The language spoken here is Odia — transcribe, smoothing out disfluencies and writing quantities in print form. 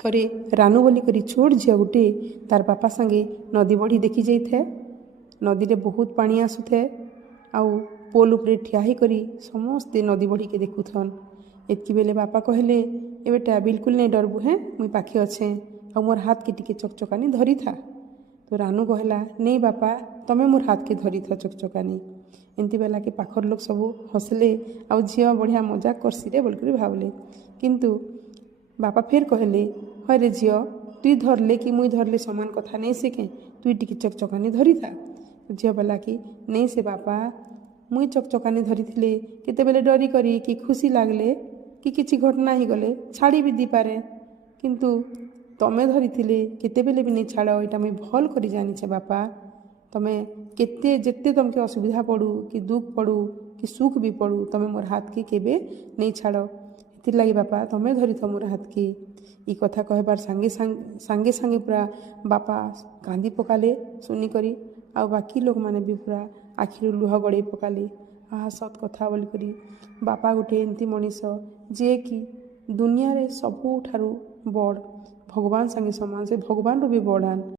ଥରେ ରାନୁ ବୋଲିକରି ଛୋଟ ଝିଅ ଗୋटे ତାର ବାପା ସାଙ୍ଗେ ନଦୀ ବଢ଼ି ଦେଖି ଯାଇଥାଏ। ନଦୀରେ ବହୁତ ପାଣି ଆସୁଥାଏ ଆଉ ପୋଲ ଉପରେ ଠିଆ ହେଇକରି ସମସ୍ତେ ନଦୀ ବଢ଼ିକେ ଦେଖୁଥନ୍। ଏତ୍କି ବେଲେ ବାପା କହିଲେ, ଏ ବେଟା ବିଲକୁଲ ନାଇଁ ଡରବୁ, ହେଁ ମୁଇଁ ପାଖେ ଅଛେଁ ଆଉ ମୋର୍ ହାତକେ ଟିକେ ଚକଚକାନି ଧରିଥା। ତ ରାନୁ କହିଲା, ନେଇ ବାପା ତମେ ମୋର୍ ହାତକେ ଧରିଥ ଚକଚକାନି। ଏମିତି ବେଲାକେ ପାଖର ଲୋକ ସବୁ ହସଲେ ଆଉ ଝିଅ ବଢ଼ିଆ ମଜାକ କରସିରେ ବୋଲିକରି ଭାବଲେ। କିନ୍ତୁ ବାପା ଫେର୍ କହିଲେ, ହଇରେ ଝିଅ ତୁଇ ଧରଲେ କି ମୁଇଁ ଧରଲେ ସମାନ କଥା ନେଇ ସେ କେଁ, ତୁଇ ଟିକେ ଚକଚକାନି ଧରିଥା। ଝିଅ ବୋଲା କି ନେଇ ସେ ବାପା, ମୁଇଁ ଚକଚକାନି ଧରିଥିଲେ କେତେବେଲେ ଡରି କରି କି ଖୁସି ଲାଗଲେ କି କିଛି ଘଟଣା ହେଇଗଲେ ଛାଡ଼ି ବି ଦେଇପାରେ, କିନ୍ତୁ ତମେ ଧରିଥିଲେ କେତେବେଲେ ବି ନେଇ ଛାଡ଼, ଏଇଟା ମୁଇଁ ଭଲ୍ କରି ଜାନିଛେ ବାପା। ତମେ ଯେତେ ତମକେ ଅସୁବିଧା ପଡ଼ୁ କି ଦୁଃଖ ପଡ଼ୁ କି ସୁଖ ବି ପଡ଼ୁ, ତମେ ମୋର୍ ହାତକେ କେବେ ନେଇ ଛାଡ଼। ଏଥିର୍ଲାଗି ବାପା ତମେ ଧରିଥ ମୋର୍ ହାତକେ। ଇ କଥା କହିବାର୍ ସାଙ୍ଗେ ସାଙ୍ଗେ ପୁରା ବାପା କାନ୍ଦି ପକାଲେ ଶୁନିକରି, ଆଉ ବାକି ଲୋକମାନେ ବି ପୁରା ଆଖିରୁ ଲୁହ ଗଡ଼େଇ ପକାଲେ। ଆହା ସତ୍ କଥା ବୋଲିକରି। ବାପା ଗୋଟେ ଏମିତି ମଣିଷ ଯିଏକି ଦୁନିଆରେ ସବୁଠାରୁ ବଡ଼, ଭଗବାନ ସାଙ୍ଗେ ସମାନ, ସେ ଭଗବାନରୁ ବି ବଡ଼ାନ୍।